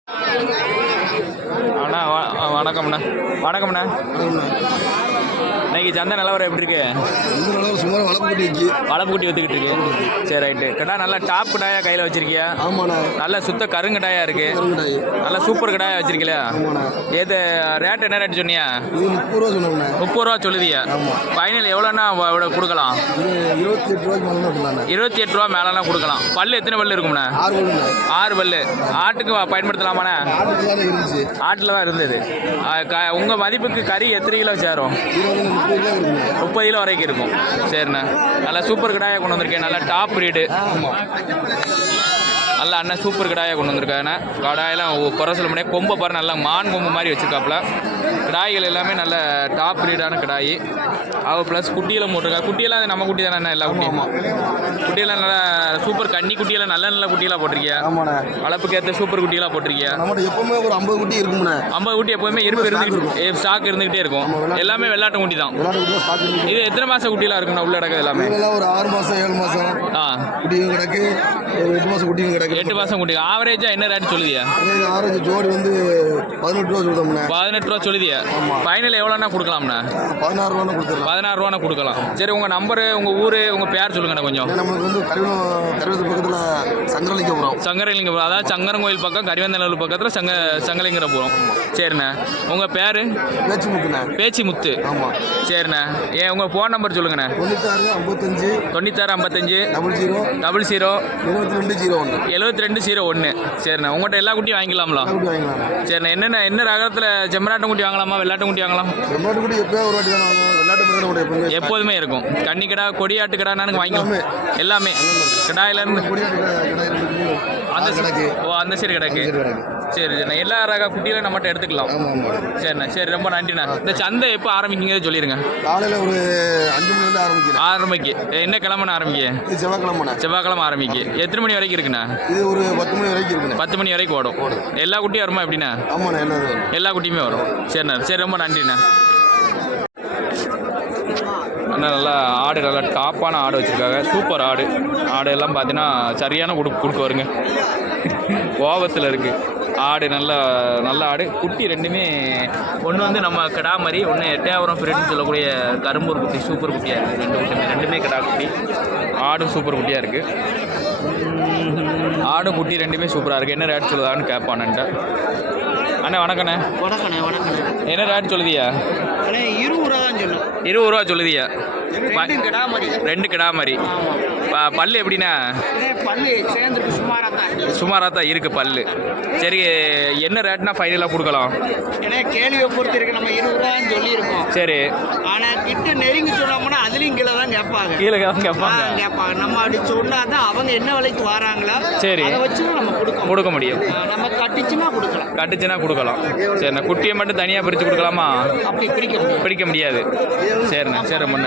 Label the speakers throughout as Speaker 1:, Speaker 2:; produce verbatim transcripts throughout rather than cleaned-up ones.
Speaker 1: அண்ணா வணக்கம்ண்ணா. வணக்கம்ண்ணா. இன்னைக்கு சந்தை நிலவரம் எப்படி இருக்கு?
Speaker 2: சுமார் வளப்புக்குட்டி இருக்கு.
Speaker 1: வளப்புக்குட்டி வித்துக்கிட்டு இருக்கு. சரி ரைட்டு. கடா நல்லா டாப் கடாயா கையில் வச்சிருக்கியா?
Speaker 2: ஆமாண்ணா.
Speaker 1: நல்ல சுத்த கருங்கடாயா இருக்கு. நல்ல சூப்பர் கடாயா வச்சிருக்கீங்களா? ஏது ரேட் என்ன ரேட் சொன்னியா?
Speaker 2: முப்பது ரூபா சொன்னேன்.
Speaker 1: முப்பது ரூபா சொல்லுதியா? ஃபைனல் எவ்வளோன்னா கொடுக்கலாம்?
Speaker 2: இருபத்தி எட்டு ரூபாய்க்கு
Speaker 1: இருபத்தி எட்டு ரூபா மேலாம் கொடுக்கலாம். பல்லு எத்தனை பல்லு இருக்கும்ண்ணா? ஆறு பல்லு. ஆட்டுக்கு பயன்படுத்தலாமாண்ணா? ஆட்டில் தான் இருந்தது. உங்கள் மதிப்புக்கு கறி எத்தனை கிலோ சேரும்? முப்பது கிலோ வரைக்கும் இருக்கும். சரிண்ணா. நல்லா சூப்பர் கடாயாக கொண்டு வந்திருக்கேன். நல்லா டாப் ரீடு. நல்லா அண்ணன் சூப்பர் கடாயாக கொண்டு வந்திருக்காங்கண்ணா. கடாயெல்லாம் குறை சொல்ல முடியாது. கொம்பை பாரு நல்லா மான் கொம்பு மாதிரி வச்சுருக்காப்புல. கடாய்கள் எல்லாமே நல்ல டாப் ரீடான கடாயி. அவள் ப்ளஸ் குட்டியெல்லாம் போட்டிருக்கா. குட்டியெல்லாம் நம்ம குட்டி தானே? எல்லா குட்டியும் குட்டியெல்லாம் நல்லா சூப்பர் கன்னி குட்டியெல்லாம் நல்ல நல்ல குட்டியெல்லாம் போட்டிருக்கியா? வளர்ப்புக்கு ஏற்ற சூப்பர் குட்டியெல்லாம் போட்டிருக்கியா?
Speaker 2: எப்பவுமே ஒரு ஐம்பது குட்டி இருக்கும்ண்ணா.
Speaker 1: ஐம்பது குட்டி எப்போவுமே இருப்பு இருந்துக்கிட்டு ஸ்டாக் இருந்துகிட்டே இருக்கும். எல்லாமே வெள்ளாட்டு குட்டி தான். இது எத்தனை மாதம் குட்டியெல்லாம் இருக்குண்ணா உள்ள கிடக்குது? எல்லாமே
Speaker 2: ஒரு ஆறு மாதம் ஏழு மாதம்
Speaker 1: ஆ
Speaker 2: குட்டியும் கிடக்கு. எட்டு மாதம் குட்டியும் கிடக்கு.
Speaker 1: எட்டு மாதம் குட்டி. ஆவரேஜா என்ன ரேட் சொல்லுதியா?
Speaker 2: ஆவரேஜ் ஜோடி வந்து பதினெட்டு ரூபா சொல்லுதோம்ண்ணா.
Speaker 1: பதினெட்டு ரூபா சொல்லுதியா? ஃபைனல் எவ்வளோண்ணா கொடுக்கலாம்ண்ணா?
Speaker 2: பதினாறு ரூபா கொடுத்துருவோம்.
Speaker 1: பதினாறு ரூபா கொடுக்கலாம். சரி, உங்கள் நம்பரு உங்கள் ஊர் உங்கள் பேர் சொல்லுங்கண்ணா கொஞ்சம்.
Speaker 2: நமக்கு வந்து கருவேந்தல் பக்கத்தில் சங்கரலிங்கபுரம்.
Speaker 1: சங்கரலிங்கபுரம் அதாவது சங்கரங்கோயில் பக்கம் கரிவந்தநல்லூர் பக்கத்தில் சங்க சங்கரலிங்கபுரம். சரிண்ணா. உங்கள் பேர்?
Speaker 2: பேச்சு முத்துண்ணா.
Speaker 1: பேச்சு முத்து.
Speaker 2: ஆமாம்.
Speaker 1: சரிண்ணா. ஏன் உங்கள் ஃபோன் நம்பர் சொல்லுங்கண்ணா.
Speaker 2: தொண்ணூத்தாறு ஐம்பத்தஞ்சு
Speaker 1: தொண்ணூத்தாறு ஐம்பத்தஞ்சு
Speaker 2: டபுள் ஜீரோ
Speaker 1: டபுள் ஜீரோ
Speaker 2: எழுபத்தி ரெண்டு ஜீரோ ஒன்று
Speaker 1: எழுபத்தி ரெண்டு ஜீரோ ஒன்று. சரிண்ணா. உங்கள்கிட்ட எல்லா குட்டியும் வாங்கிக்கலாம்ல?
Speaker 2: வாங்கிக்கலாம்.
Speaker 1: சரிண்ணா. என்னென்ன என்ன ரகத்தில் செம்மராட்டம் குட்டி வாங்கலாமா வெள்ளாட்டம் குட்டி வாங்கலாம்?
Speaker 2: செம்மராட்டு குட்டி எப்போயோ ஒரு வாட்டி தான் வாங்குவோம். வெள்ளாட்டு எப்போதுமே
Speaker 1: எப்போதுமே இருக்கும். கன்னி கடா கொடியாட்டு கடா நானுக்கு வாங்கிக்கலாம். எல்லாமே கடாயிலேருந்து அந்த ஓ அந்த சரி கிடக்கு. சரி சரிண்ணா. எல்லா ரக குட்டியிலும் நம்மகிட்ட எடுத்துக்கலாம். சரிண்ணா. சரி, ரொம்ப நன்றிண்ணா. இந்த சந்தை எப்போ ஆரம்பிக்குங்கிறது சொல்லிடுங்க.
Speaker 2: காலையில் ஒரு அஞ்சு மணிலேருந்து ஆரம்பிக்கும்.
Speaker 1: ஆரம்பிக்கு என்ன கிழமை ஆரம்பிக்கு?
Speaker 2: செவ்வாய்க்கிழமை.
Speaker 1: செவ்வாய்க்கிழமை ஆரம்பிக்கு. எத்தனை மணி வரைக்கும் இருக்குண்ணா?
Speaker 2: இது ஒரு பத்து மணி வரைக்கும் இருக்குண்ணா.
Speaker 1: பத்து மணி வரைக்கும் ஓடும். எல்லா குட்டியும் வருமா எப்படின்னா?
Speaker 2: ஆமாண்ணா. எல்லாரும்
Speaker 1: எல்லா குட்டியுமே வரும். சரிண்ணா. சரி, ரொம்ப நன்றிண்ணா. அண்ணா நல்லா ஆடு நல்லா டாப்பான ஆடு வச்சுருக்காங்க. சூப்பர் ஆடு. ஆடு எல்லாம் பார்த்தீங்கன்னா சரியான கொடுக்கு கொடுக்க வருங்க. கோபத்தில் இருக்குது ஆடு. நல்ல நல்ல ஆடு. குட்டி ரெண்டுமே ஒன்று வந்து நம்ம கிடா மாதிரி, ஒன்று எட்டையாபுரம் ஃப்ரெண்ட்னு சொல்லக்கூடிய கரும்பூர் குட்டி சூப்பர் குட்டியாக இருக்குது. ரெண்டு குட்டியுமே ரெண்டுமே கிடா குட்டி. ஆடும் சூப்பர் குட்டியாக இருக்குது. ஆடும் குட்டி ரெண்டுமே சூப்பராக இருக்குது. என்ன ரேட் சொல்லுதான்னு கேட்பானன்ட்ட. அண்ணா வணக்கண்ணே.
Speaker 3: வணக்கண்ணே. வணக்கண்ணே.
Speaker 1: என்ன ரேட் சொல்லுதியா?
Speaker 3: இருபது ரூபா தான் சொல்லும்.
Speaker 1: இருபது ரூபா சொல்லுதியா?
Speaker 3: கிடா மாதிரி.
Speaker 1: ரெண்டு கிடா மாதிரி. பல்லு எப்படின்னா?
Speaker 3: பல்லு சேர்ந்துருக்கு. சுமாராக தான்
Speaker 1: சுமாராக தான் இருக்குது பல்லு. சரி, என்ன ரேட்னா ஃபைனலாக கொடுக்கலாம்?
Speaker 3: ஏன்னா கேள்வியை பொறுத்து இருக்கு. நம்ம இருபது ரூபான்னு சொல்லியிருக்கோம்.
Speaker 1: சரி.
Speaker 3: ஆனால் கிட்ட நெருங்கி சொன்னோம்னா அதுலேயும் கீழே தான் கேட்பாங்க.
Speaker 1: கீழே கேட்பாங்க
Speaker 3: கேட்பாங்க. நம்ம அப்படி சொன்னால் தான் அவங்க என்ன விலைக்கு வராங்களோ
Speaker 1: சரி
Speaker 3: அதை வச்சு நம்ம கொடுக்க
Speaker 1: கொடுக்க முடியும்.
Speaker 3: நம்ம கட்டிச்சுன்னா கொடுக்கலாம்.
Speaker 1: கட்டுச்சுன்னா கொடுக்கலாம். சரிண்ணா. குட்டியை மட்டும் தனியாக பிரித்து கொடுக்கலாமா?
Speaker 3: அப்படி பிரிக்க முடியும்.
Speaker 1: பிடிக்க முடியாது. சரிண்ணா. சரி முன்ன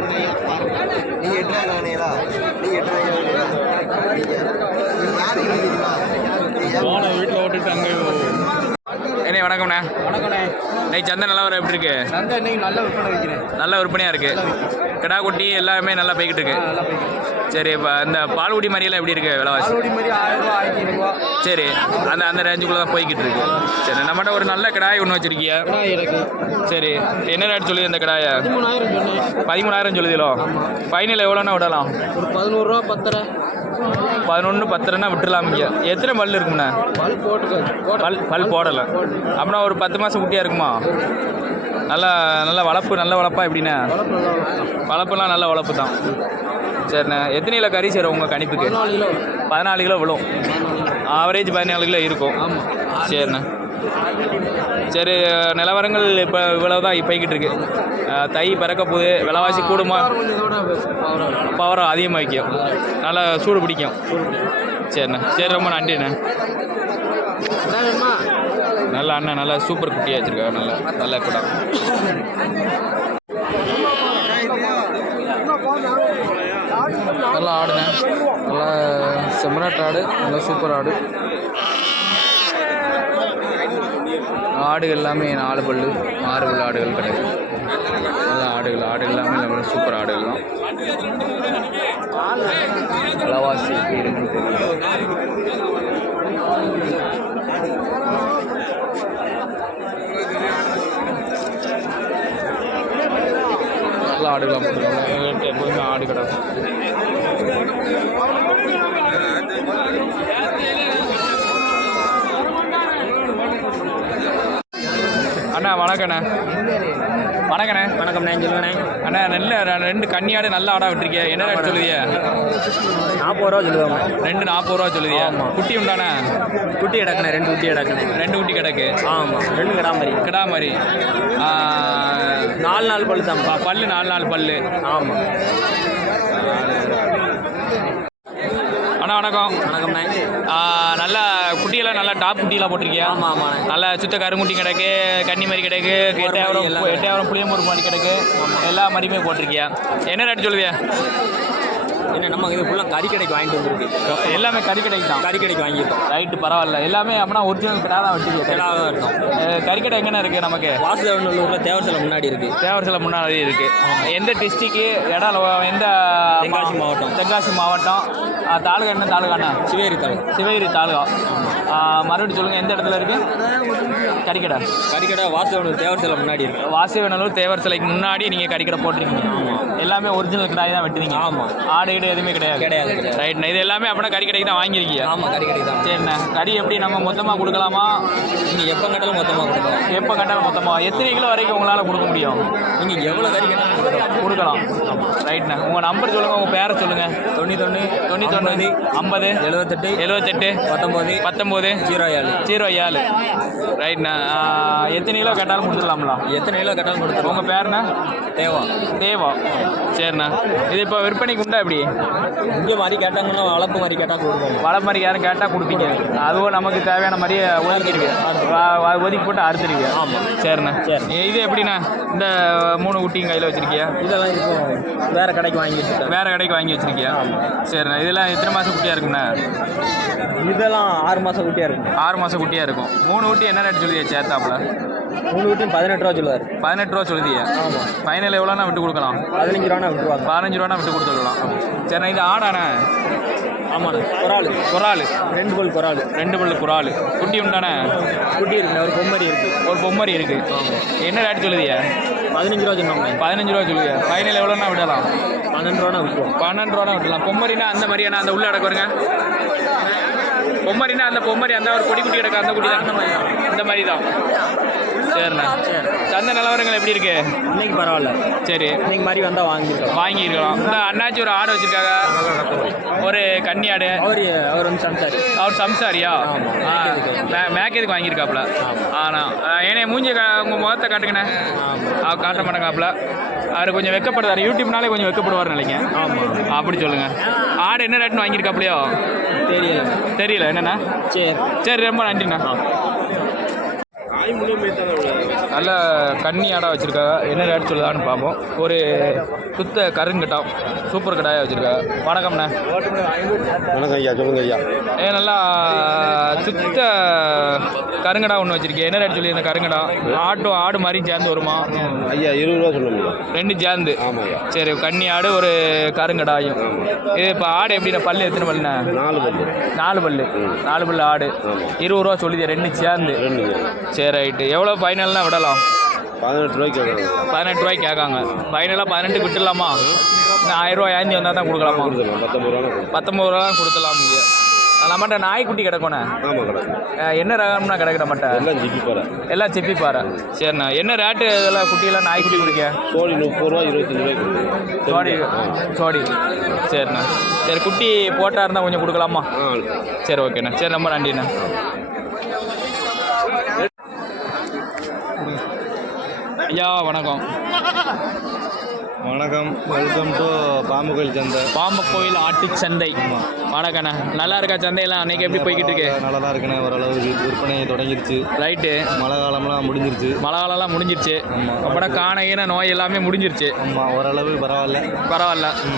Speaker 1: வீட்டில் ஓட்டுட்டாங்க. என்ன வணக்கம்ண்ணே.
Speaker 3: வணக்கண்ணே.
Speaker 1: இன்னைக்கு சந்தை நிலவரம் எப்படி இருக்கு?
Speaker 3: சந்தை இன்னைக்கு நல்ல விற்பனை வைக்கிறேன்.
Speaker 1: நல்ல விற்பனையாக இருக்குது. கிடா குட்டி எல்லாமே நல்லா போய்கிட்டு இருக்கு. சரி, இப்போ இந்த பால்குடி மாதிரியெல்லாம் எப்படி இருக்குது விலைவாசி? சரி, அந்த அந்த ரேஞ்சுக்குள்ளே தான் போய்கிட்டு இருக்கு. சரி, நம்மகிட்ட ஒரு நல்ல கடாய் ஒன்று வச்சுருக்கியா? சரி, என்ன ரேட் சொல்லி அந்த கடாயை? பதிமூணாயிரம் சொல்லுதீங்களோ? ஃபைனல் எவ்வளோன்னா விடலாம்?
Speaker 3: ஒரு பதினோருவா பத்தரை
Speaker 1: பதினொன்று பத்தரைன்னா விட்டுலாம். இங்கே எத்தனை பல் இருக்குண்ணா?
Speaker 3: பல் போட்டு
Speaker 1: பல் பல் போடலை. அப்படின்னா ஒரு பத்து மாதம் குட்டியாக இருக்குமா? நல்லா நல்ல வளர்ப்பு. நல்ல வளர்ப்பா எப்படின்னா? வளர்ப்புலாம் நல்ல வளர்ப்பு தான். சரிண்ணா. எத்தனை கிலோ கறி சேரும் உங்கள் கணிப்புக்கு? பதினாலு கிலோ விழும். ஆவரேஜ் பதினாலு கிலோ இருக்கும். சரிண்ணா. சரி, நிலவரங்கள் இப்போ இவ்வளோ தான் இப்போக்கிட்டு இருக்கு. தை பிறக்க போகுது. விலைவாசி கூடுமா? பவரம் அதிகமாக வைக்கும். நல்லா சூடு பிடிக்கும். சரிண்ணா. சரி, ரொம்ப நன்றிண்ணா. நல்ல அண்ணன் நல்லா சூப்பர் குட்டியாக வச்சுருக்காங்க. நல்ல நல்ல குடா. நல்லா ஆடுண்ணே. நல்லா செம்மராட்டு ஆடு. நல்லா சூப்பர் ஆடு. ஆடுகள் எல்லாமே நாலு பல்லு ஆறு பல்லு ஆடுகள் கிடையாது. நல்ல ஆடுகள். ஆடு எல்லாமே நம்ம சூப்பர் ஆடுகள் தான். விலைவாசி இருக்குன்னு தெரியல. ஆடுகளாக போட்டுருக்காங்க. எங்கள்கிட்ட எப்போதுமே ஆடு கிடக்கும். அண்ணா வணக்கண்ணே. வணக்கண்ணே.
Speaker 4: வணக்கம்ண்ணே, சொல்லுங்கண்ணே.
Speaker 1: அண்ணா நல்ல ரெண்டு கன்னியாடு நல்ல ஆடாக விட்டுருக்கிய. என்ன ரேட் சொல்லுதிய?
Speaker 4: நாற்பது ரூபா சொல்லுவாங்க.
Speaker 1: ரெண்டு நாற்பது ரூபா சொல்லுதியா? குட்டி உண்டாண்ணே?
Speaker 4: குட்டி கிடக்குண்ணே, ரெண்டு குட்டி கிடக்குண்ணே.
Speaker 1: ரெண்டு குட்டி கிடக்கு.
Speaker 4: ஆமாம், ரெண்டு கிடா மாதிரி.
Speaker 1: கிடா மாதிரி.
Speaker 4: நாலு நாலு பல்லு தான்.
Speaker 1: பல்லு நாலு நாலு பல்லு.
Speaker 4: ஆமாம்.
Speaker 1: அண்ணா வணக்கம்.
Speaker 4: வணக்கம்ண்ணே.
Speaker 1: நல்லா குட்டியெல்லாம் நல்லா டாப் குட்டியெல்லாம் போட்டிருக்கியா?
Speaker 4: ஆமாம் ஆமாண்ணே.
Speaker 1: நல்லா சுத்த கருங்குட்டி கிடக்கு, கன்னி மாதிரி கிடக்கு, எட்டாயிரம் எட்டாயிரம் புளியம்பூர் மாதிரி கிடக்கு. எல்லா மாதிரியுமே போட்டிருக்கியா? என்ன ரேட் சொல்லுவியா?
Speaker 4: என்ன நம்ம இது ஃபுல்லாக கறி கடைக்கு வாங்கிட்டு வந்துருக்கு.
Speaker 1: எல்லாமே கறி கடைக்கு தான்.
Speaker 4: கறி கடைக்கு வாங்கியிருக்கோம்.
Speaker 1: ரைட்டு, பரவாயில்ல. எல்லாமே அப்படின்னா ஒரிஜினல் கிடா தான் வச்சுருக்கேன்.
Speaker 4: கிடாவாக இருக்கும்.
Speaker 1: கறிக்கடை எங்கே இருக்குது நமக்கு?
Speaker 4: வாசுதேவநல்லூரில் தேவர் சிலை முன்னாடி இருக்குது.
Speaker 1: தேவர் சிலை முன்னாடி இருக்குது. எந்த டிஸ்ட்ரிக்கு? இடம் எந்த?
Speaker 4: தென்காசி மாவட்டம்.
Speaker 1: தென்காசி மாவட்டம். தாலுகா என்ன தாலுகாண்ணா?
Speaker 4: சிவேரி தாலுகா.
Speaker 1: சிவேரி தாலுகா. மறுபடியும் சொல்லுங்கள், எந்த இடத்துல இருக்குது கறிக்கடை?
Speaker 4: கறிக்கடை வாசுதேவநல்லூர் தேவர் சிலை முன்னாடி இருக்குது.
Speaker 1: வாசுதேவநல்லூர் தேவர் சிலைக்கு முன்னாடி நீங்கள் கறிக்கடை போட்டிருக்கீங்க. எல்லாமே ஒரிஜினல் கடாய் தான் வெட்டுறீங்க.
Speaker 4: ஆமாம்.
Speaker 1: ஆடு கீடு எதுவுமே கிடையாது.
Speaker 4: கிடையாது.
Speaker 1: ரைட்ண்ணா. இது எல்லாமே அப்படின்னா கறி கடைக்கு தான் வாங்கியிருக்கீங்க?
Speaker 4: ஆமாம், கறி கடைக்கு தான்.
Speaker 1: சரிண்ணா. கறி எப்படி நம்ம மொத்தமாக கொடுக்கலாமா?
Speaker 4: நீங்கள் எப்போ கேட்டாலும் மொத்தமாக கொடுக்கலாம்.
Speaker 1: எப்போ கேட்டாலும் மொத்தமாக. எத்தனை கிலோ வரைக்கும் உங்களால் கொடுக்க முடியும்?
Speaker 4: நீங்கள் எவ்வளோ கறி கேட்டாலும்
Speaker 1: கொடுக்கலாம். ரைட்ண்ணா. உங்கள் நம்பர் சொல்லுங்கள், உங்கள் பேரை சொல்லுங்கள்.
Speaker 4: தொண்ணூத்தொன்று
Speaker 1: தொண்ணூத்தொன்று ஐம்பது
Speaker 4: எழுபத்தெட்டு
Speaker 1: எழுபத்தெட்டு
Speaker 4: பத்தொம்போது
Speaker 1: பத்தொம்போது
Speaker 4: ஜீரோ ஏழு
Speaker 1: ஜீரோ ஏழு. ரைட்ண்ணா. எத்தனை கிலோ கேட்டாலும் கொடுத்துடலாம்ல?
Speaker 4: எத்தனை கிலோ கேட்டாலும் கொடுத்துருவோம்.
Speaker 1: உங்கள் பேருண்ணா?
Speaker 4: தேவா.
Speaker 1: தேவா. சரிண்ணா. இது இப்போ விற்பனைக்கு உண்டா எப்படி?
Speaker 4: இங்கே மாதிரி கேட்டாங்கன்னா வளர்ப்பு மாதிரி கேட்டால் கொடுப்போம்.
Speaker 1: வள மாதிரி யாரும் கேட்டால் கொடுப்பீங்க. அதுவும் நமக்கு தேவையான மாதிரியே ஒதுக்கிருக்கு. ஒதுக்கி போட்டு அறுத்துருக்கு.
Speaker 4: ஆமாம்.
Speaker 1: சரிண்ணா.
Speaker 4: சரி.
Speaker 1: இது எப்படிண்ணா? இந்த மூணு குட்டியும் கையில் வச்சுருக்கியா?
Speaker 4: இதெல்லாம் இப்போ வேறு கடைக்கு வாங்கிட்டு
Speaker 1: வேறு கடைக்கு வாங்கி வச்சுருக்கியா? சரிண்ணா. இதெல்லாம் எத்தனை மாதம் குட்டியாக இருக்குண்ணா?
Speaker 4: இதெல்லாம் ஆறு மாதம் குட்டியாக இருக்கும்.
Speaker 1: ஆறு மாதம் குட்டியாக இருக்கும். மூணு குட்டி என்ன ரேட் சொல்லுதியா சேர்த்தாப்புல?
Speaker 4: மூணு குட்டியும் பதினெட்டு ரூபா சொல்லுவார்.
Speaker 1: பதினெட்டு ரூபா சொல்லுதியா?
Speaker 4: ஆமாம்.
Speaker 1: ஃபைனல் எவ்வளோனா விட்டு கொடுக்கலாம்?
Speaker 4: பதினஞ்சு ரூபானா விட்டுருவாங்க.
Speaker 1: பதினஞ்சு ரூபானா விட்டு கொடுத்துடலாம். சரிண்ணா. இது ஆடாண்ணே?
Speaker 4: ஆமாண்ணே. குறால்.
Speaker 1: குறால்.
Speaker 4: ரெண்டு பல் குறால்.
Speaker 1: ரெண்டு பல்லு குறால். குட்டி உண்டானே?
Speaker 4: குட்டி இருக்குண்ணே. ஒரு பொம்மரி இருக்குது.
Speaker 1: ஒரு பொம்மரி இருக்குது. என்ன ரேட் சொல்லுதியா?
Speaker 4: பதினஞ்சு ரூபா சொன்னாங்க.
Speaker 1: பதினஞ்சு ரூபா சொல்லுதியா? ஃபைனல் எவ்வளோனா விடலாம்?
Speaker 4: பன்னெண்டு ரூபானா விட்டுருவோம்.
Speaker 1: பன்னெண்டு ரூபானா விடலாம். பொம்மரினா அந்த மாதிரியாண்ணா? அந்த உள்ள அடக்கு வருங்க. பொம்மரினா அந்த பொம்மரி அந்த ஒரு கொடி குட்டி கிடக்கு அந்த குட்டி தான். இந்த மாதிரி தான். சரிண்ணா. சந்தை நிலவரங்கள் எப்படி இருக்கு?
Speaker 4: இன்னைக்கு பரவாயில்ல.
Speaker 1: சரி.
Speaker 4: இன்னைக்கு மாதிரி வந்தால் வாங்கிருக்கோம்.
Speaker 1: வாங்கியிருக்கலாம். இந்த அண்ணாச்சி ஒரு ஆடு வச்சிருக்காங்க, ஒரு கன்னி ஆடு.
Speaker 4: அவர் அவர் வந்து சம்சாரி.
Speaker 1: அவர் சம்சாரியா? மேக்கதுக்கு வாங்கியிருக்காப்புல. ஆனால் ஏன்னா மூஞ்சி உங்கள் முகத்தை காட்டுங்கண்ணே. அவர் காட்ட மாட்டேங்காப்புல. அவர் கொஞ்சம் வெக்கப்படுவார். யூடியூப்னாலே கொஞ்சம் வெக்கப்படுவார் நினைங்க.
Speaker 4: ஆமாம்.
Speaker 1: அப்படி சொல்லுங்கள். ஆடு என்ன ரேட்னு வாங்கியிருக்காப்புலையோ?
Speaker 4: தெரியல.
Speaker 1: தெரியல என்னண்ணா?
Speaker 4: சரி.
Speaker 1: சரி, ரொம்ப நன்றிண்ணா. நல்ல கன்னி ஆடாக வச்சுருக்காங்க. என்ன ரேட் சொல்லுதான்னு பார்ப்போம். ஒரு சுத்த கருங்கட்டம் சூப்பர் கடாயாக வச்சுருக்காங்க. வணக்கம்ண்ணே.
Speaker 2: வணக்கம் ஐயா. சொல்லுங்க ஐயா.
Speaker 1: ஏ நல்லா சுத்த கருங்கடா ஒன்று வச்சுருக்கேன். என்ன ரேட் சொல்லி அந்த கருங்கடா? ஆட்டோ ஆடு மாதிரியும் சேர்ந்து வருமா?
Speaker 2: ஐயா இருபது ரூபா சொல்லுங்க.
Speaker 1: ரெண்டு சேர்ந்து?
Speaker 2: ஆமாம் ஐயா.
Speaker 1: சரி. கன்னி ஆடு ஒரு கருங்கடாயும். இது இப்போ ஆடு எப்படின்னா பல்லு எத்தனை பல்லுண்ணே?
Speaker 2: நாலு பல்லு.
Speaker 1: நாலு பல்லு. நாலு பல்லு ஆடு. இருபது ரூபா சொல்லுது ரெண்டு சேர்ந்து.
Speaker 2: ரெண்டு.
Speaker 1: சரி ரைட்டு. எவ்வளோ ஃபைனல்னால் விடலாம்?
Speaker 2: பதினெட்டு ரூபாய்க்கு கேட்குறாங்க.
Speaker 1: பதினெட்டு ரூபாய்க்கு கேட்காங்க. ஃபைனலாக பதினெட்டு விட்டுடலாமா? இன்னும் ஆயிரம் ரூபாய் ஏந்தி வந்தால் தான் கொடுக்கலாமா?
Speaker 2: பத்தொம்பது ரூபா.
Speaker 1: பத்தொம்பது ரூபா தான் கொடுத்துலாம். இங்கே நம்மகிட்ட நாய்க்குட்டி கிடக்கோண்ணே.
Speaker 2: ஆமாம் கிடக்கு.
Speaker 1: என்ன ரகம்னா கிடக்கிற மாட்டேன்?
Speaker 2: எல்லாம் ஜிப்பி பாறை.
Speaker 1: எல்லாம் சிப்பி பாறை. சரிண்ணா. என்ன ரேட்டு இதெல்லாம் குட்டியெல்லாம் நாய்க்குட்டி குடிக்க?
Speaker 2: சோடி முப்பது ரூபா இருபத்தஞ்சி ரூபாய்க்கு
Speaker 1: சோடி. சோடி. சரிண்ணா. சரி. குட்டி போட்டால் இருந்தால் கொஞ்சம் கொடுக்கலாமா?
Speaker 2: ஆ.
Speaker 1: சரி ஓகேண்ணா. சரி, ரொம்ப நன்றிண்ணா. ஐயா வணக்கம்.
Speaker 5: வணக்கம். வெல்கம் டு பாம்பு கோயில் சந்தை.
Speaker 1: பாம்பு கோயில் ஆட்டு சந்தை. வணக்கண்ணா. நல்லா இருக்கா சந்தையெல்லாம்? அன்றைக்கி எப்படி போய்கிட்டு இருக்கு?
Speaker 5: நல்லா தான் இருக்குண்ணே. ஓரளவு விற்பனை தொடங்கிருச்சு.
Speaker 1: ரைட்டு.
Speaker 5: மழை காலம்லாம் முடிஞ்சிருச்சு.
Speaker 1: மழை காலம்லாம் முடிஞ்சிருச்சு. அப்புறம் காண ஈன நோய் எல்லாமே முடிஞ்சிருச்சு.
Speaker 5: ஆமாம், ஓரளவு பரவாயில்ல.
Speaker 1: பரவாயில்ல.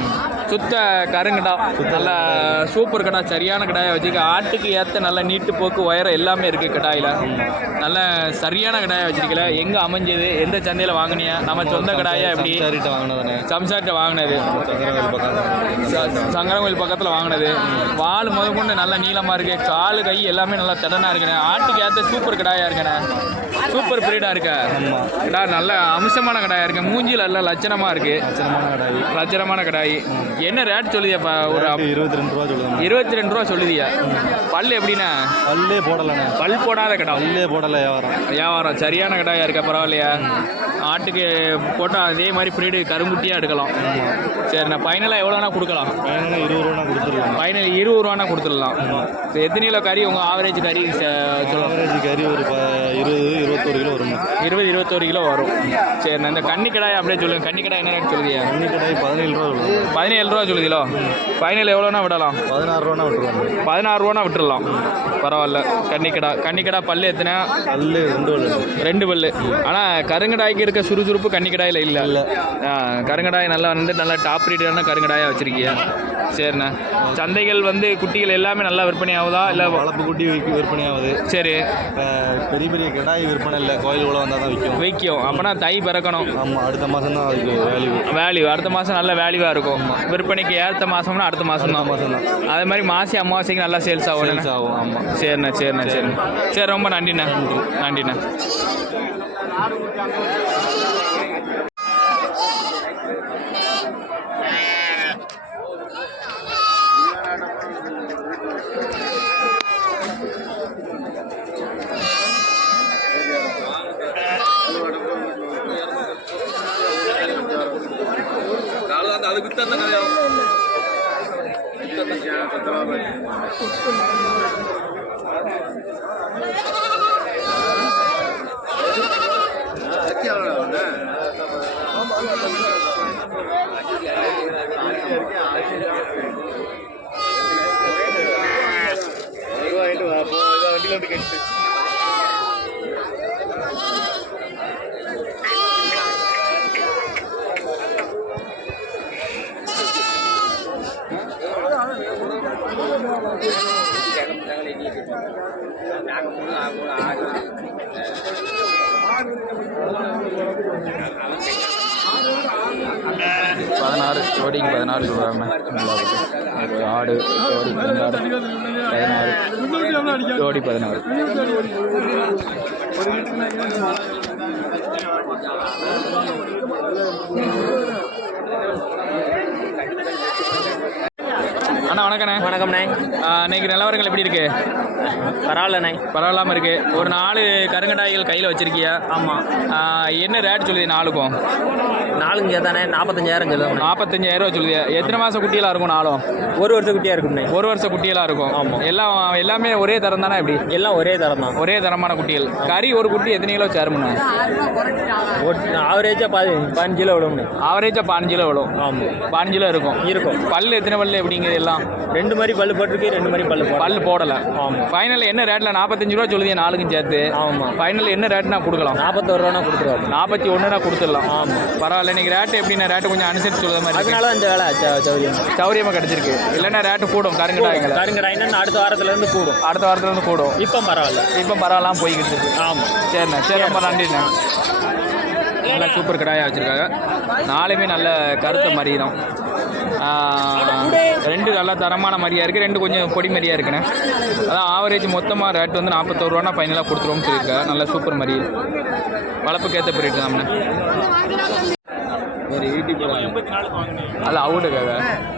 Speaker 1: சுத்த கருங்கடா நல்ல சூப்பர் கடா, சரியான கடாயை வச்சுக்க. ஆட்டுக்கு ஏற்ற நல்ல நீட்டு போக்கு உயரம் எல்லாமே இருக்குது கடாயில். நல்ல சரியான கடாயை வச்சிருக்கல. எங்கே அமைஞ்சது, எந்த சந்தையில் வாங்கினியா? நம்ம சொந்த கடாயா எப்படி?
Speaker 5: சரிட்ட வாங்கினதானே.
Speaker 1: சம்சார்கிட்ட வாங்கினது,
Speaker 5: சங்கரவேல் பக்கம்
Speaker 1: சங்கரங்கோயில் பக்கத்தில் வாங்கினது. வால் முதல் கொண்டு நல்ல நீளமாக இருக்குது. காலு கை எல்லாமே நல்லா திடனாக இருக்குண்ணே. ஆட்டுக்கு ஏற்ற சூப்பர் கடாயாக இருக்குண்ணே. சூப்பர் பிரீடாக இருக்க கடா, நல்ல அம்சமான கடாயாக இருக்கு. மூஞ்சியில் எல்லாம் லட்சணமாக இருக்குது.
Speaker 5: லட்சணமான கடாய்.
Speaker 1: லட்சணமான கடாய். என்ன ரேட் சொல்லுதியாப்பா? ஒரு
Speaker 5: இருபத்தி ரெண்டு ரூபா சொல்லுங்க.
Speaker 1: இருபத்தி ரெண்டு ரூபா சொல்லுதியா? பல் எப்படின்னா?
Speaker 5: பல்லே போடலண்ணே.
Speaker 1: பல் போடாத கடா.
Speaker 5: பல்லே போடலை. வியாபாரம்
Speaker 1: வியாபாரம் சரியான கடாயாக இருக்கா? பரவாயில்லையா? ஆட்டுக்கு போட்டால் அதே மாதிரி பிரீடு கருங்குட்டியாக எடுக்கலாம். சரிண்ணா, ஃபைனலாக எவ்வளோனா கொடுக்கலாம்?
Speaker 5: ஃபைனலாக இருபது ரூபா கொடுத்துருலாம்.
Speaker 1: ஃபைனல் இருபது ரூபானா கொடுத்துடலாம். எத்தனை கிலோ கறி உங்கள் ஆவரேஜ் கறி சொல்லலாம்?
Speaker 5: ஆவரேஜ் கறி ஒரு ப இருபது இருபத்தோரு கிலோ வரும்.
Speaker 1: இருபது இருபத்தோரு கிலோ வரும். சரிண்ணா, இந்த கன்னி கடாய் அப்படியே சொல்லுங்கள். கன்னி கடாய் என்ன ரேட் சொல்லுதியா?
Speaker 5: கன்னி கடாய் பதினேழு ரூபா சொல்லுது.
Speaker 1: பதினேழு ரூபா சொல்லுதிலோ? ஃபைனல் எவ்வளோனா விடலாம்?
Speaker 5: பதினாறு ரூபானா விட்டுருவாங்க.
Speaker 1: பதினாறு ரூபானா விட்டுடலாம். பரவாயில்ல. கன்னிக்கடா கன்னிக்கடா பல்லு எத்தனை?
Speaker 5: பல்லு ரெண்டு பல்லு.
Speaker 1: ரெண்டு பல்லு. ஆனால் கருங்கடாய்க்கு இருக்க சுறுசுறுப்பு கன்னிக்கடாயில் இல்லை.
Speaker 5: இல்லை.
Speaker 1: கருங்கடாய் நல்லா வந்து நல்லா டாப் ரேட்டான கருங்கடாயாக வச்சுருக்கியா? சரிண்ணா. சந்தைகள் வந்து குட்டிகள் எல்லாமே நல்லா விற்பனை ஆகுதா? இல்லை
Speaker 5: வளர்ப்பு குட்டி விற்பனை ஆகுது.
Speaker 1: சரி.
Speaker 5: பெரிய பெரிய கடாய் விற்பனை இல்லை. கோயில் கூட வந்தால் தான் விற்கும்.
Speaker 1: விற்கும். அப்போனா தை பிறக்கணும்.
Speaker 5: ஆமாம், அடுத்த மாதம் தான் அதுக்கு வேல்யூ.
Speaker 1: வேல்யூ அடுத்த மாதம் நல்ல வேல்யூவாக இருக்கும். விற்பனைக்கு ஏற்ற மாதம்னா அடுத்த மாதம் தான்.
Speaker 5: மாதம் தான்.
Speaker 1: அதே மாதிரி மாசி அமாவாசைக்கு நல்லா சேல்ஸ் ஆகும்.
Speaker 5: சேல்ஸ் ஆகும். ஆமாம்.
Speaker 1: சரிண்ணா சரிண்ணா சரிண்ணா சரி, ரொம்ப நன்றிண்ணா. நன்றிண்ணா.
Speaker 4: அது வித்தா தான் நிறையா வண்டியில் வந்து கட்டு.
Speaker 1: பதினாறு ஜோடிக்கு பதினாறு சொல்கிறாங்கண்ணா. ஆடு ஜோடி பதினாறு பதினாறு ஜோடி பதினாறு. அண்ணா வணக்கண்ணே.
Speaker 4: வணக்கம்ண்ணே.
Speaker 1: இன்னைக்கு நிலவரங்கள் எப்படி இருக்கு?
Speaker 4: பரவாயில்லண்ணே.
Speaker 1: பரவாயில்லாமல் இருக்கு. ஒரு நாலு கருங்கடாய்கள் கையில் வச்சிருக்கியா?
Speaker 4: ஆமாம்.
Speaker 1: என்ன ரேட் சொல்லுது நாலுக்கும்?
Speaker 4: நாலுங்க சேர்த்தானே நாற்பத்தஞ்சாயிரம் சொல்லுவாங்க.
Speaker 1: நாற்பத்தஞ்சாயிரம் ரூபா சொல்லுது. எத்தனை மாதம் குட்டியெல்லாம் இருக்கும்? நாலும்
Speaker 4: ஒரு வருஷம் குட்டியாக இருக்கும்ண்ணே.
Speaker 1: ஒரு வருஷம் குட்டியெல்லாம் இருக்கும்.
Speaker 4: ஆமாம்.
Speaker 1: எல்லாம் எல்லாமே ஒரே தரம் தானே? எப்படி?
Speaker 4: எல்லாம் ஒரே தரம் தான்.
Speaker 1: ஒரே தரமான குட்டிகள். கறி ஒரு குட்டி எத்தனை கிலோ சேரும்ண்ணா?
Speaker 4: ஆவரேஜாக பதி பதினஞ்சு கிலோ விடும்ண்ணே.
Speaker 1: ஆவரேஜாக பதினஞ்சு கிலோ விடும்.
Speaker 4: ஆமாம்,
Speaker 1: பதினஞ்சு கிலோ இருக்கும்.
Speaker 4: இருக்கும்.
Speaker 1: பல் எத்தனை பல் எப்படிங்கிறது எல்லாம்?
Speaker 4: ரெண்டு மாதிரி பல்லு போட்டிருக்கு, ரெண்டு மாதிரி பல்லு
Speaker 1: பல் போடலை.
Speaker 4: ஆமாம்.
Speaker 1: ஃபைனல் என்ன ரேட்டில்? நாற்பத்தஞ்சு ரூபா சொல்லுது நாலுக்கும் சேர்த்து.
Speaker 4: ஆமாம்.
Speaker 1: ஃபைனல் என்ன ரேட்னா கொடுக்கலாம்?
Speaker 4: நாற்பத்தோரு ரூபா கொடுத்துருவாங்க.
Speaker 1: நாற்பத்தி ஒன்றுனா கொடுத்துடலாம்.
Speaker 4: ஆமாம்.
Speaker 1: பரவாயில்ல. இன்னைக்கு ரேட்டு எப்படின்னா ரேட்டு கொஞ்சம் அனுசரித்து சொல்லுற மாதிரி.
Speaker 4: அதனால தான் இந்த வேலை சௌரியம்
Speaker 1: சௌரியமாக கிடச்சிருக்கு. இல்லைன்னா ரேட்டு கூடும். கருங்கடாய்கள்
Speaker 4: கருங்கடாயின்னு அடுத்த வாரத்துலேருந்து கூடும்.
Speaker 1: அடுத்த வாரத்துலேருந்து கூடும்.
Speaker 4: இப்போ பரவாயில்ல.
Speaker 1: இப்போ பரவாயில்லாம போய்கிட்டு இருக்கு.
Speaker 4: ஆமாம்.
Speaker 1: சரிண்ணா சரி, ரொம்ப நன்றிண்ணா. நல்லா சூப்பர் கடாயாக வச்சுருக்காங்க. நாலுமே நல்ல கருத்த மாதிரி தான். ரெண்டு நல்ல தரமான மாதிரியாக இருக்குது, ரெண்டு கொஞ்சம் பொடி மாதிரியாக இருக்குண்ணே. அதான் ஆவரேஜ் மொத்தமாக ரேட் வந்து நாற்பத்தோரு ரூபானா ஃபைனலாக கொடுத்துருவோம்னு சொல்லியிருக்கேன். நல்ல சூப்பர் மாதிரி வளர்ப்புக்கு ஏற்ற போயிட்டு தாம்ண்ணே. ஒரு யூடியூப் அல்ல அவுட்டுக்காக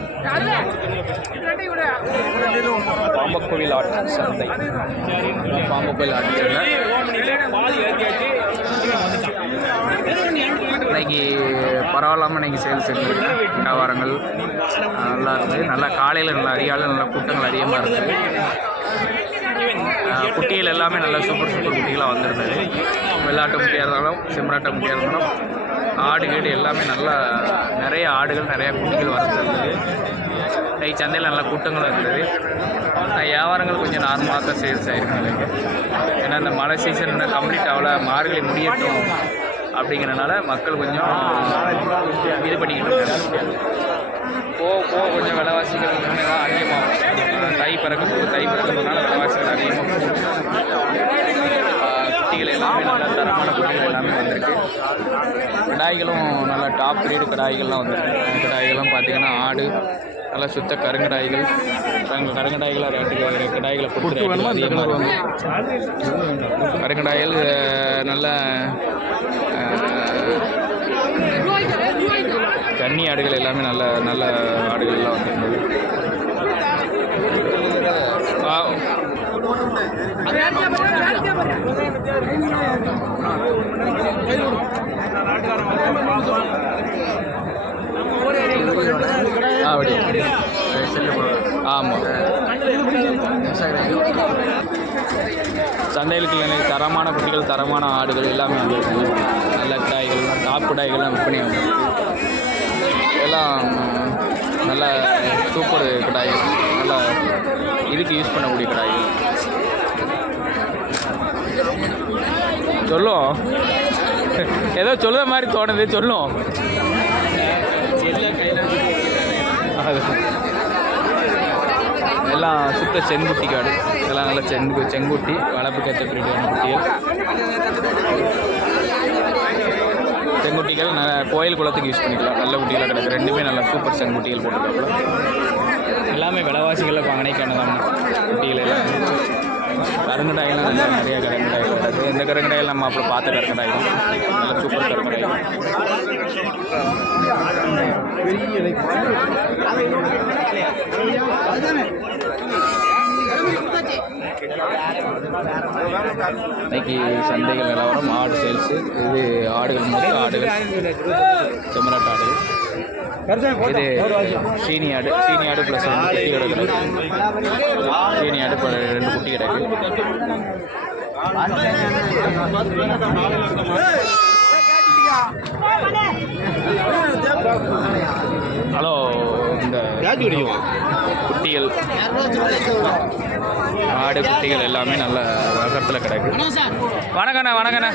Speaker 1: பாம்பக்கோவில் ஆட்டு சந்தை. பாம்பக்கோவில் ஆட்டு சந்தை இன்னைக்கு பரவாயில்லாமல் இன்னைக்கு சேல்ஸ் இருக்குது. வியாபாரங்கள் நல்லா இருக்குது. நல்லா காலையில் நல்லா அதிகாலையில் நல்லா கூட்டங்கள் அதிகமாக இருக்குது. குட்டிகள் எல்லாமே நல்லா சூப்பர் சூப்பர் குட்டிகளாக வந்திருந்தது. வெள்ளாட்டு குட்டியாக இருந்தாலும் செம்மராட்ட குட்டியாக இருந்தாலும் ஆடு கீடு எல்லாமே நல்லா நிறைய ஆடுகள் நிறையா குட்டிகள் வந்திருந்தது. இன்னைக்கு சந்தையில் நல்லா கூட்டங்களும் இருந்தது. வியாபாரங்கள் கொஞ்சம் நார்மலாக தான் சேல்ஸ் ஆகிருக்கு இல்லைங்க. ஏன்னா இந்த மழை சீசன் இன்னும் கம்ப்ளீட் ஆகல, மார்கழி முடியட்டும் அப்படிங்கிறனால மக்கள் கொஞ்சம் இது பண்ணிக்கிட்டு இருக்காங்க. போக போக கொஞ்சம் விலைவாசிகள் தான் அதிகமாகும். தை பிறக்க போது தை பிறக்கிறதுனால விலைவாசிகள் அதிகமாக குட்டிகள் எல்லாமே நல்ல தரமான குட்டிகள் எல்லாமே வந்திருக்கு. கடாய்களும் நல்ல டாப் கிரேடு கடாய்கள்லாம் வந்திருக்கு. கடாய்கள்லாம் பார்த்தீங்கன்னா ஆடு நல்லா சுத்த கருங்கடாய்கள் கருங்கடாய்களாக ரெண்டு கடாய்களை கொடுத்து அதிகமாக இருக்கும். கருங்கடாய்கள் நல்ல கன்னி ஆடுகள் எல்லாமே நல்ல நல்ல ஆடுகள்லாம் வந்துருந்தது. ஆமாம், சந்தைகளுக்கு தரமான குட்டிகள் தரமான ஆடுகள் எல்லாமே வந்துருக்கு. நல்ல கடாய்கள் டாப் கடாய்கள்லாம் விற்பனை ஆகும். எல்லாம் நல்ல சூப்பர் கடாய்கள், நல்லா இதுக்கு யூஸ் பண்ணக்கூடிய கடாய்கள். சொல்லும் ஏதோ சொல்லுற மாதிரி தோணுது, சொல்லும். எல்லாம் சுத்த செங்குட்டி காடு, எல்லாம் நல்லா செங்கு செங்குட்டி வளர்ப்புக்கு ஏற்ற பிரீடான குட்டிகள். செங்குட்டிகள் நல்ல கோயில் குளத்துக்கு யூஸ் பண்ணிக்கலாம். நல்ல குட்டிகளாக கிடக்கு. ரெண்டுமே நல்ல சூப்பர் செங்குட்டிகள் போட்டுருக்காப்புல. எல்லாமே விலைவாசிகளில் வாங்கினைக்கானதான் குட்டிகள் எல்லாம். கருங்கடாயெல்லாம் நல்லா நிறைய கருங்கடாய்கள் கிடக்கு. இந்த கருங்கடாயில் நம்ம அப்புறம் பார்த்த கருங்கடாய்கள் நல்ல சூப்பர் கருங்கடாய்கள். இன்னைக்கு சந்தைகள் நிலவரம் ஆடு சேல்ஸு. இது ஆடுகள் மொத்த ஆடுகள் செம்மராட்டு ஆடுகள். இது சீனி ஆடு சீனி ஆடு ப்ளஸ் ரெண்டு குட்டி கிடக்கு. சீனி ஆடு இப்போ ரெண்டு குட்டி கிடக்கு. ஹலோ, இந்த குட்டிகள் ஆடு குட்டிகள் எல்லாமே நல்ல வகத்தில் கிடக்கு. வணக்கண்ணா வணக்கண்ணா.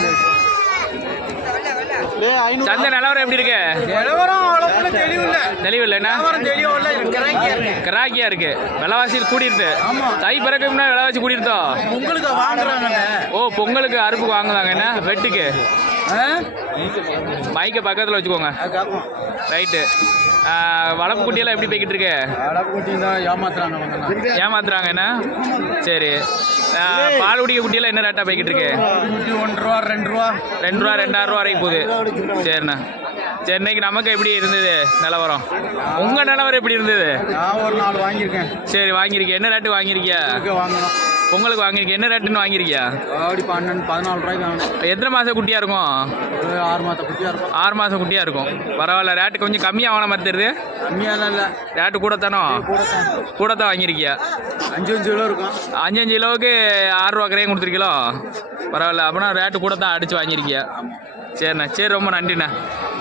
Speaker 1: சந்தை நிலவரம் எப்படி இருக்கு? தெளிவு இல்லைண்ணா, கிராக்கியா இருக்கு. விலைவாசி கூடிருது. தை பிறகு விலைவாசி கூடிருதோ?
Speaker 3: உங்களுக்கு வாங்குறாங்க.
Speaker 1: ஓ, பொங்கலுக்கு அறுப்புக்கு வாங்குவாங்க. என்ன வெட்டுக்கு? மைக்கை பக்கத்தில் வச்சுக்கோங்க. ரைட்டு. வளர்ப்பு குட்டியெல்லாம் எப்படி போய்கிட்டு இருக்கு? ஏமாத்துறாங்க என்ன? சரி. பால் குடிக்க குட்டியெல்லாம் என்ன ரேட்டாக போய்கிட்டு இருக்கு?
Speaker 3: ஒன்று ரூபா ரெண்டு ரூபா
Speaker 1: ரெண்டு ரூபா ரெண்டாயிரம் ரூபா வரைக்கும் போகுது. சரிண்ணா. சரி, இன்னைக்கு நமக்கு எப்படி இருந்தது நிலவரம்? உங்கள் நிலவரம் எப்படி இருந்தது?
Speaker 3: நான் ஒரு நாள் வாங்கியிருக்கேன்.
Speaker 1: சரி, வாங்கியிருக்கேன். என்ன ரேட்டு வாங்கியிருக்கியா?
Speaker 3: வாங்கணும்.
Speaker 1: பொங்கலுக்கு வாங்கியிருக்கேன். என்ன ரேட்டுன்னு வாங்கியிருக்கியா?
Speaker 3: அப்படி பன்னெண்டு பதினாலு ரூபாய்க்கு வாங்கணும்.
Speaker 1: எத்தனை மாதம் குட்டியாக இருக்கும்?
Speaker 3: ஒரு ஆறு மாதம் குட்டியாக இருக்கும்.
Speaker 1: ஆறு மாதம் குட்டியாக இருக்கும். பரவாயில்ல. ரேட்டு கொஞ்சம் கம்மியாக வாங்கின மாதிரி தெரியுது.
Speaker 3: கம்மியாக இல்லை,
Speaker 1: ரேட்டு கூட தானோ? கூட தான் வாங்கியிருக்கியா?
Speaker 3: அஞ்சு அஞ்சு கிலோ இருக்கும்.
Speaker 1: அஞ்சு அஞ்சு கிலோவுக்கு ஆறு ரூபா கரையும் கொடுத்துருக்கீங்களோ? பரவாயில்ல. அப்படின்னா ரேட்டு கூட தான் அடித்து வாங்கியிருக்கியா? சரிண்ணா. சரி, ரொம்ப நன்றிண்ணா.